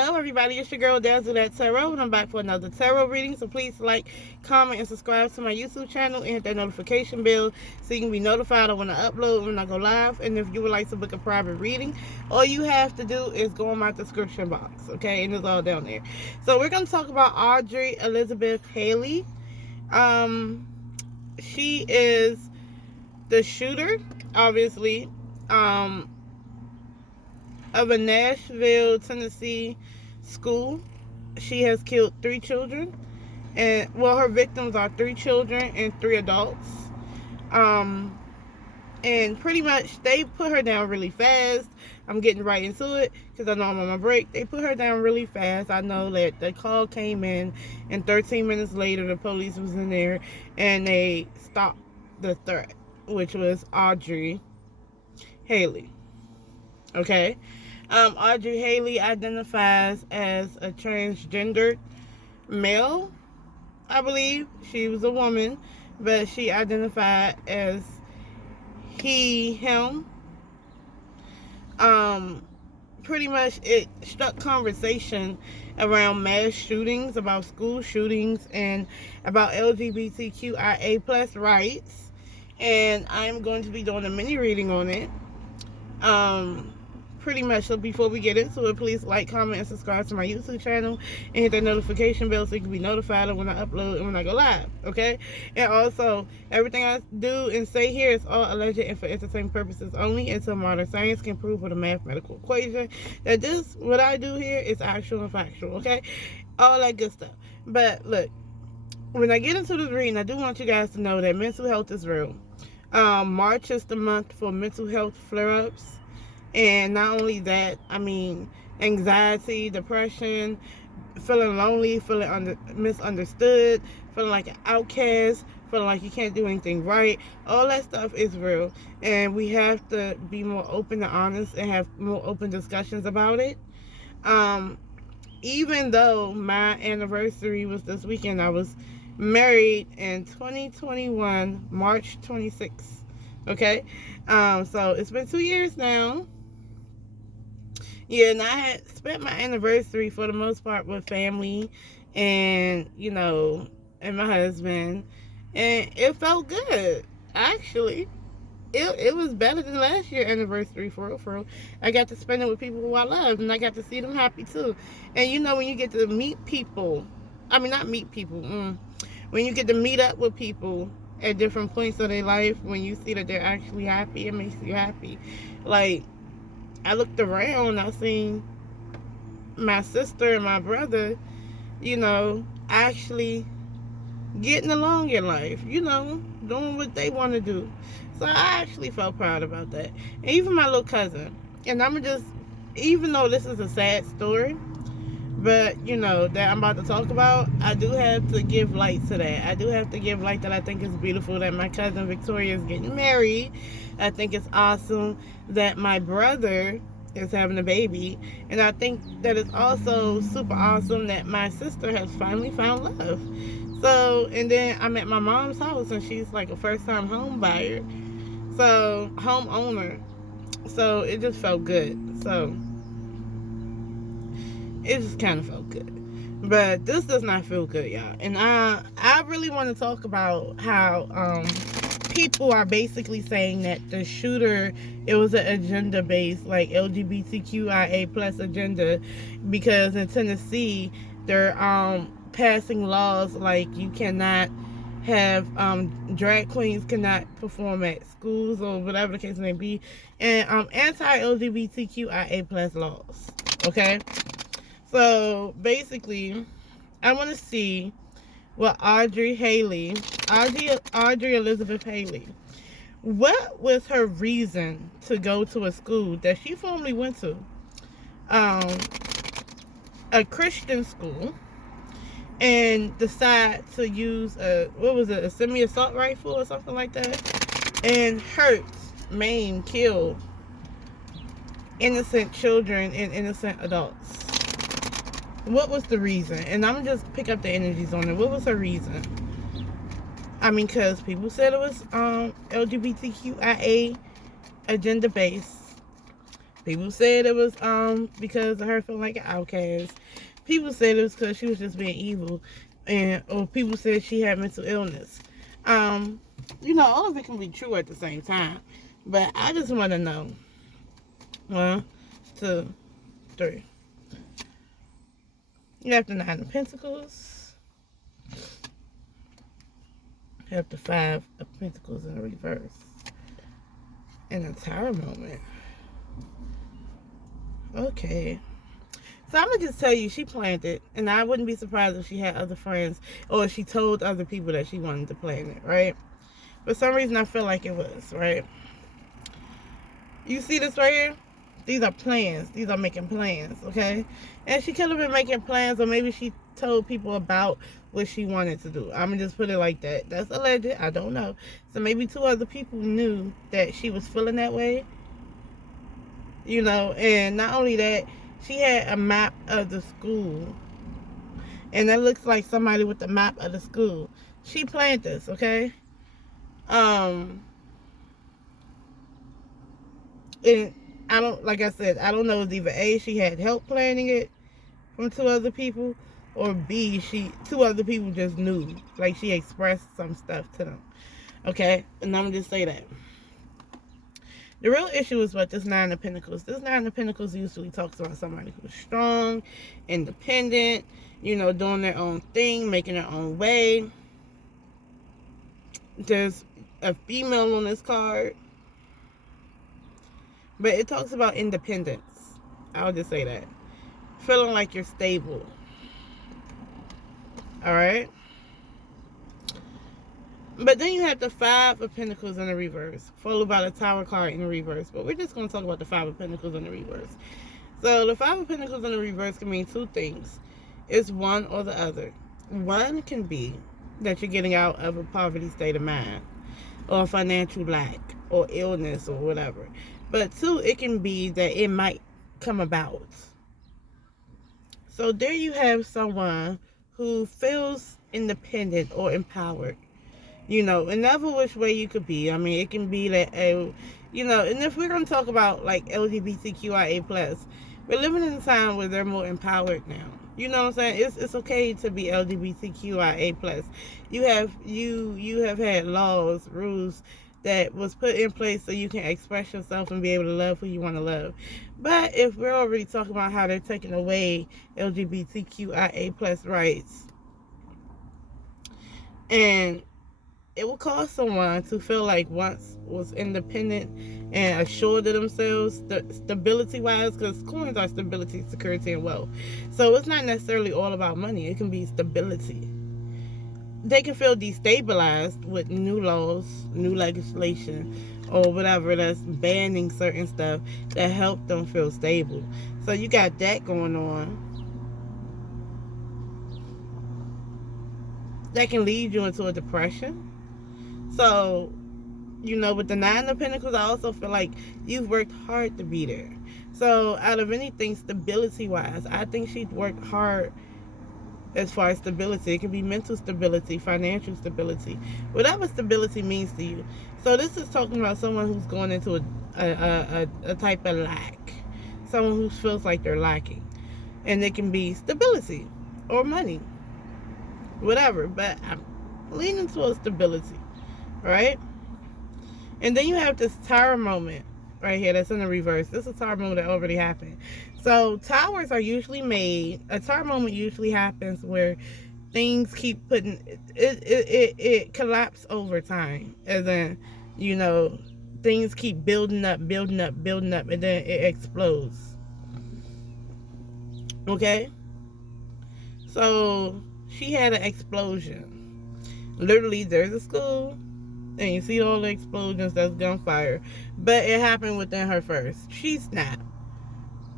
Hello everybody, it's your girl Dazzle that Tarot, and I'm back for another tarot reading. So please like, comment, and subscribe to my YouTube channel and hit that notification bell so you can be notified of when I upload, when I go live. And if you would like to book a private reading, all you have to do is go in my description box, okay? And it's all down there. So we're going to talk about Audrey Elizabeth Hale. She is the shooter, obviously, of a Nashville, Tennessee school. She has killed 3 children, and well, her victims are 3 children and 3 adults. And pretty much they put her down really fast. I'm getting right into it because I know I'm on my break. They put her down really fast. I know that the call came in, and 13 minutes later the police was in there and they stopped the threat, which was Audrey Hale. Okay. Audrey Hale identifies as a transgendered male, I believe. She was a woman, but she identified as he, him. Pretty much it struck conversation around mass shootings, about school shootings, and about LGBTQIA plus rights. And I'm going to be doing a mini reading on it. Pretty much. So before we get into it, please like, comment, and subscribe to my YouTube channel and hit that notification bell so you can be notified of when I upload and when I go live, okay? And also, everything I do and say here is all alleged and for entertainment purposes only until modern science can prove with a mathematical equation that this, what I do here, is actual and factual, okay? All that good stuff. But look, when I get into this reading, I do want you guys to know that mental health is real. March is the month for mental health flare-ups. And not only that, I mean, anxiety, depression, feeling lonely, feeling misunderstood, feeling like an outcast, feeling like you can't do anything right. All that stuff is real. And we have to be more open and honest and have more open discussions about it. Even though my anniversary was this weekend, I was married in 2021, March 26th. Okay? So it's been 2 years now. Yeah, and I had spent my anniversary for the most part with family and, you know, and my husband. And it felt good, actually. It was better than last year's anniversary, for real. I got to spend it with people who I love, and I got to see them happy, too. And, you know, when you get to meet people, I mean, not meet people, when you get to meet up with people at different points of their life, when you see that they're actually happy, it makes you happy. Like, I looked around, I seen my sister and my brother, you know, actually getting along in life, you know, doing what they want to do. So I actually felt proud about that. And even my little cousin. And I'm just, even though this is a sad story, but, you know, that I'm about to talk about, I do have to give light to that. I do have to give light that I think is beautiful, that my cousin Victoria is getting married. I think it's awesome that my brother is having a baby. And I think that it's also super awesome that my sister has finally found love. So, and then I'm at my mom's house, and she's like a first-time home buyer. So, homeowner. So, it just felt good. So, it just kind of felt good. But this does not feel good, y'all. And I really want to talk about how people are basically saying that the shooter, it was an agenda-based, like LGBTQIA plus agenda, because in Tennessee they're passing laws like you cannot have drag queens cannot perform at schools or whatever the case may be, and anti-LGBTQIA plus laws. Okay. So, basically, I want to see what Audrey Elizabeth Hale, what was her reason to go to a school that she formerly went to, a Christian school, and decide to use a semi-assault rifle or something like that, and hurt, maim, kill innocent children and innocent adults. What was the reason? And I'm just pick up the energies on it. What was her reason? I mean, because people said it was LGBTQIA agenda based. People said it was because of her feeling like an outcast. People said it was because she was just being evil, or people said she had mental illness. All of it can be true at the same time. But I just want to know. 1, 2, 3. You have the 9 of Pentacles. You have the 5 of Pentacles in the reverse. And the Tower moment. Okay. So I'm going to just tell you, she planned it. And I wouldn't be surprised if she had other friends, or she told other people that she wanted to plan it, right? For some reason, I feel like it was, right? You see this right here? These are plans. These are making plans, okay? And she could have been making plans, or maybe she told people about what she wanted to do. I'm going to just put it like that. That's alleged. I don't know. So maybe 2 other people knew that she was feeling that way. And not only that, she had a map of the school. And that looks like somebody with the map of the school. She planned this, okay? And like I said, I don't know if either A, she had help planning it from 2 other people, or B, 2 other people just knew. Like, she expressed some stuff to them. Okay? And I'm going to just say that. The real issue is what this 9 of Pentacles. This 9 of Pentacles usually talks about somebody who's strong, independent, doing their own thing, making their own way. There's a female on this card. But it talks about independence. I'll just say that. Feeling like you're stable. Alright? But then you have the 5 of Pentacles in the reverse, followed by the Tower card in the reverse. But we're just going to talk about the 5 of Pentacles in the reverse. So the 5 of Pentacles in the reverse can mean 2 things. It's one or the other. One can be that you're getting out of a poverty state of mind, or financial lack, or illness, or whatever. But 2, it can be that it might come about. So there you have someone who feels independent or empowered. In every which way you could be. I mean, it can be that, and if we're going to talk about, like, LGBTQIA+, we're living in a time where they're more empowered now. You know what I'm saying? It's okay to be LGBTQIA+. You have had laws, rules that was put in place so you can express yourself and be able to love who you want to love. But if we're already talking about how they're taking away LGBTQIA+ rights, and it will cause someone to feel like once was independent and assured of themselves, stability-wise, because coins are stability, security, and wealth. So it's not necessarily all about money. It can be stability. They can feel destabilized with new laws, new legislation, or whatever that's banning certain stuff that help them feel stable. So you got that going on. That can lead you into a depression. So, with the 9 of Pentacles, I also feel like you've worked hard to be there. So, out of anything stability-wise, I think she's worked hard as far as stability. It can be mental stability, financial stability, whatever stability means to you. So, this is talking about someone who's going into a type of lack. Someone who feels like they're lacking. And it can be stability or money. Whatever. But I'm leaning towards stability. Right? And then you have this Tower moment right here that's in the reverse. This is a Tower moment that already happened. So towers are usually made, a Tower moment usually happens where things keep putting, it collapse over time. As in, things keep building up, and then it explodes. Okay? So she had an explosion. Literally, there's a school. And you see all the explosions, that's gunfire. But it happened within her first. She snapped.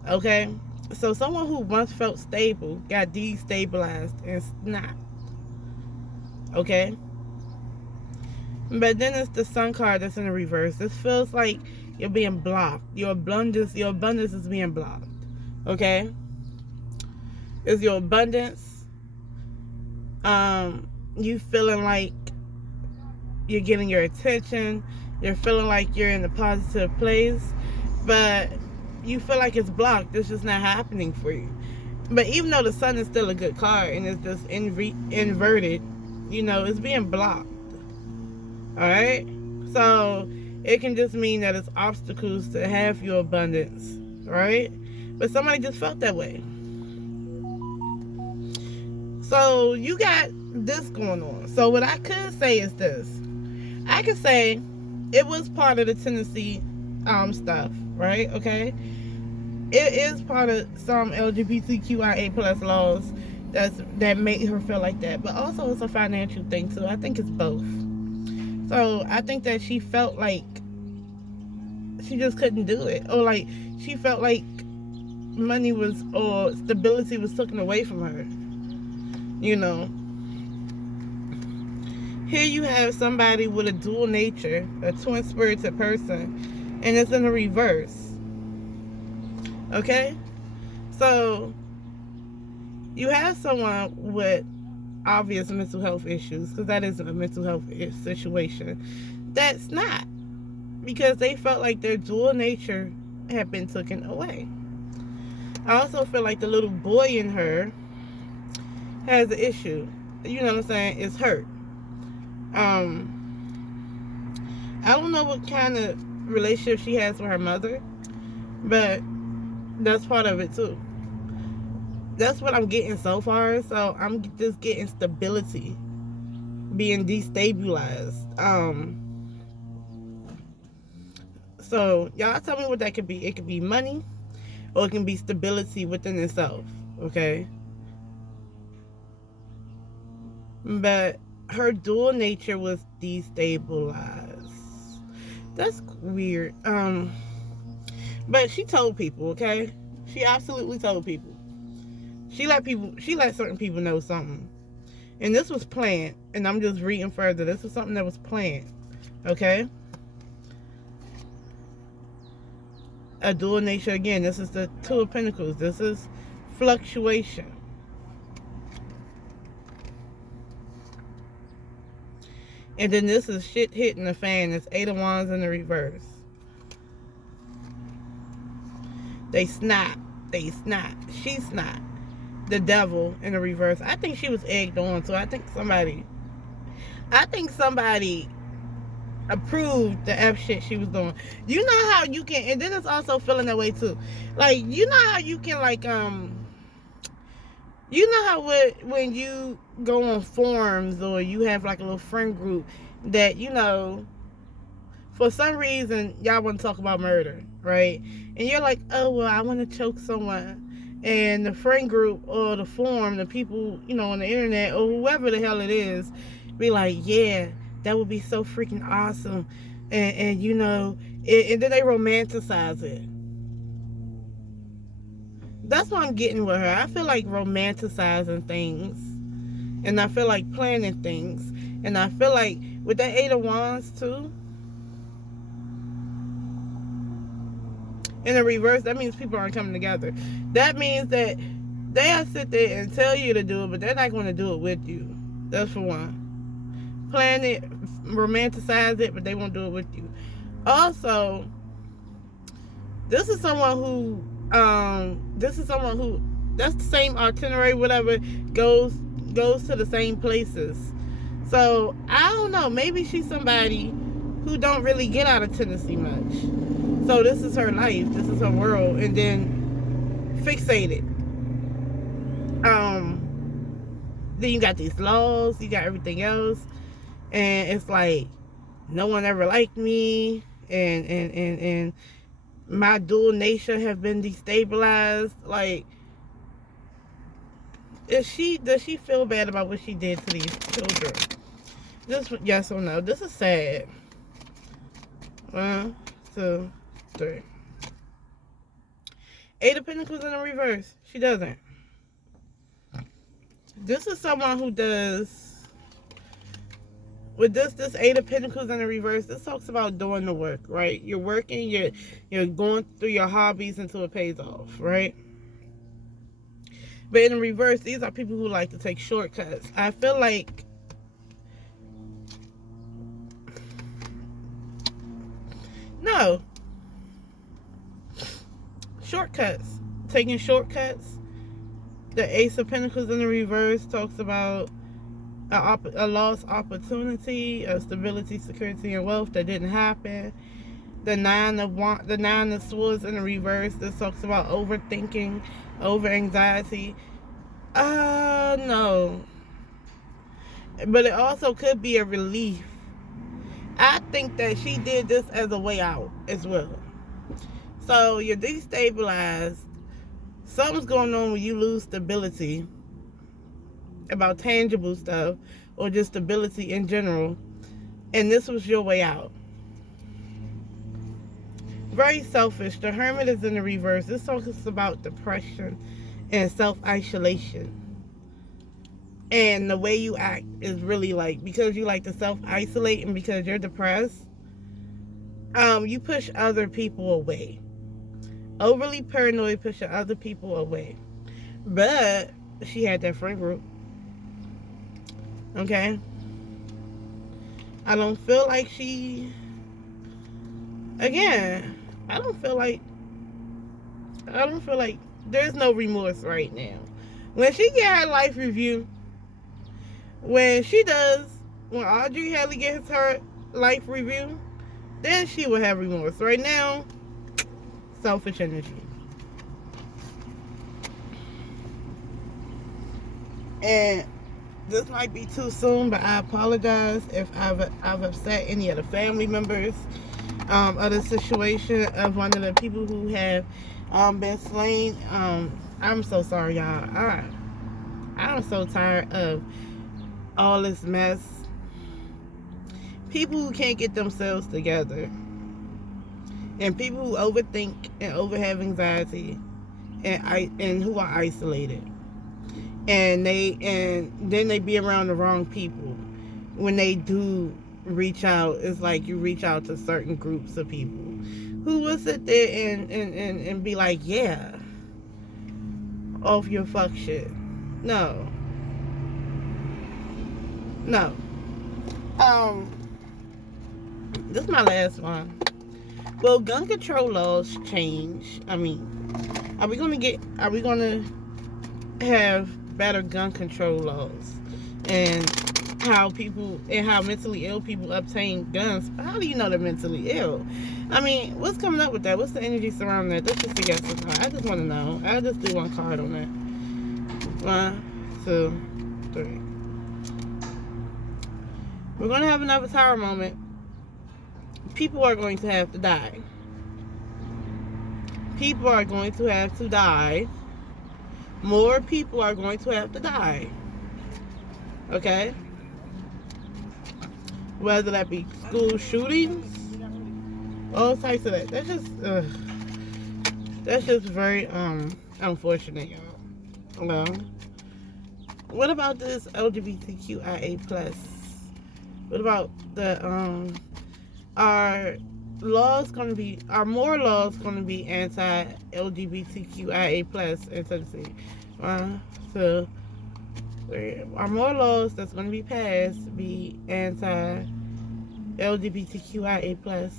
Okay? So someone who once felt stable got destabilized and snapped. Okay? But then it's the Sun card that's in the reverse. This feels like you're being blocked. Your abundance is being blocked. Okay? It's your abundance. You feeling like you're getting your attention. You're feeling like you're in a positive place. But you feel like it's blocked. It's just not happening for you. But even though the sun is still a good card and it's just inverted, you know, it's being blocked. Alright? So, it can just mean that it's obstacles to have your abundance. Right? But somebody just felt that way. So, you got this going on. So, what I could say is this. I could say it was part of the Tennessee stuff. Right? Okay? It is part of some LGBTQIA plus laws that made her feel like that. But also it's a financial thing too. I think it's both. So I think that she felt like she just couldn't do it. Or like she felt like money was, or stability was taken away from her. You know. Here you have somebody with a dual nature, a twin spirited person, and it's in the reverse. Okay? So, you have someone with obvious mental health issues, because that isn't a mental health situation. That's not. Because they felt like their dual nature had been taken away. I also feel like the little boy in her has an issue. You know what I'm saying? It's hurt. I don't know what kind of relationship she has with her mother, but that's part of it too. That's what I'm getting so far. So I'm just getting stability being destabilized. So y'all tell me what that could be. It could be money, or it can be stability within itself. Okay. But her dual nature was destabilized. That's weird. But she told people, okay? She absolutely told people. She let certain people know something. And this was planned. And I'm just reading further. This is something that was planned. Okay? A dual nature again. This is the Two of Pentacles. This is fluctuation. And then this is shit hitting the fan. It's Eight of Wands in the reverse. They snap. They snap. She snap. The Devil in the reverse. I think she was egged on. So I think somebody approved the F shit she was doing. You know how you can, and then it's also feeling that way too. Like, you know how you can, like, you know how when you go on forums or you have like a little friend group that, you know, for some reason y'all want to talk about murder, right? And you're like, oh, well, I want to choke someone. And the friend group or the forum, the people, you know, on the internet or whoever the hell it is, be like, yeah, that would be so freaking awesome. And you know, and then they romanticize it. That's what I'm getting with her. I feel like romanticizing things. And I feel like planning things. And I feel like with that Eight of Wands too, in the reverse, that means people aren't coming together. That means that they'll sit there and tell you to do it, but they're not going to do it with you. That's for one. Plan it, romanticize it, but they won't do it with you. Also, this is someone who, that's the same itinerary, whatever, goes to the same places. So, I don't know. Maybe she's somebody who don't really get out of Tennessee much. So this is her life. This is her world. And then fixated. Then you got these laws. You got everything else. And it's like, no one ever liked me. And my dual nature have been destabilized. Like, does she feel bad about what she did to these children? Just yes or no. This is sad. 1, 2, 3. Eight of Pentacles in the reverse. She doesn't. This is someone who does, with this Eight of Pentacles in the reverse, this talks about doing the work, right? You're working, you're going through your hobbies until it pays off, right? But in the reverse, these are people who like to take shortcuts. I feel like no. shortcuts. Taking shortcuts. The Ace of Pentacles in the reverse talks about a lost opportunity of stability, security, and wealth that didn't happen. The Nine of Swords in the reverse. This talks about overthinking, over anxiety. No. But it also could be a relief. I think that she did this as a way out as well. So you're destabilized. Something's going on when you lose stability about tangible stuff or just stability in general. And this was your way out. Very selfish. The Hermit is in the reverse. This talks about depression and self-isolation. And the way you act is really like, because you like to self-isolate and because you're depressed, you push other people away. Overly paranoid, pushing other people away. But she had that friend group. Okay? I don't feel like she... Again, I don't feel like there's no remorse right now. When she get her life review, when Audrey Hale gets her life review, then she will have remorse. Right now, selfish energy. And this might be too soon, but I apologize if I've upset any of the family members of the situation of one of the people who have been slain. I'm so sorry, y'all. I'm so tired of all this mess. People who can't get themselves together, and people who overthink and over have anxiety, and who are isolated, and then they be around the wrong people. When they do reach out, it's like you reach out to certain groups of people who will sit there and be like, yeah, off your fuck shit. No. This is my last one. Will gun control laws change? I mean, are we gonna have better gun control laws? And how mentally ill people obtain guns. But how do you know they're mentally ill? I mean, what's coming up with that? What's the energy surrounding that? Let's just see, yes or no. I just want to know. I'll just do one card on that. 1, 2, 3. We're going to have another tower moment. People are going to have to die. People are going to have to die. More people are going to have to die. Okay? Whether that be school shootings, all types of that. That's just very unfortunate, y'all. Well, what about this LGBTQIA plus? What about the are more laws gonna be anti-LGBTQIA plus in Tennessee? So are more laws that's going to be passed be anti-LGBTQIA plus?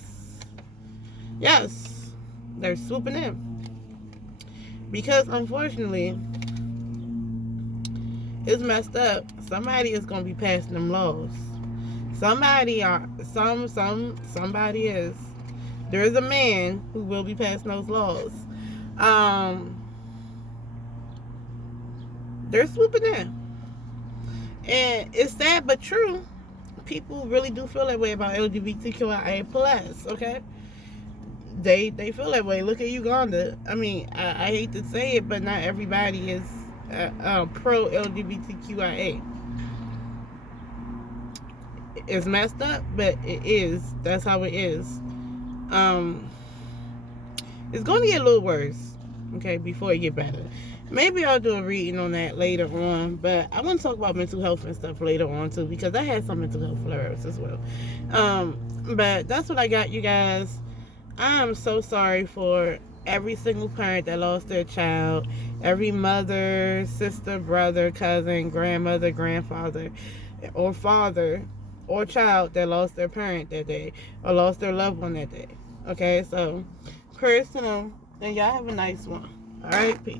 Yes, they're swooping in. Because unfortunately, it's messed up. Somebody is going to be passing them laws. Somebody is. There is a man who will be passing those laws. They're swooping in. And it's sad but true. People really do feel that way about LGBTQIA plus, okay? They feel that way. Look at Uganda. I mean, I hate to say it, but not everybody is pro LGBTQIA. It's messed up, but it is. That's how it is. It's going to get a little worse, okay, before it get better. Maybe I'll do a reading on that later on, but I want to talk about mental health and stuff later on too, because I had some mental health flare-ups as well. But that's what I got, you guys. I'm so sorry for every single parent that lost their child, every mother, sister, brother, cousin, grandmother, grandfather, or father, or child that lost their parent that day, or lost their loved one that day. Okay, so personal And y'all have a nice one. All right, peace.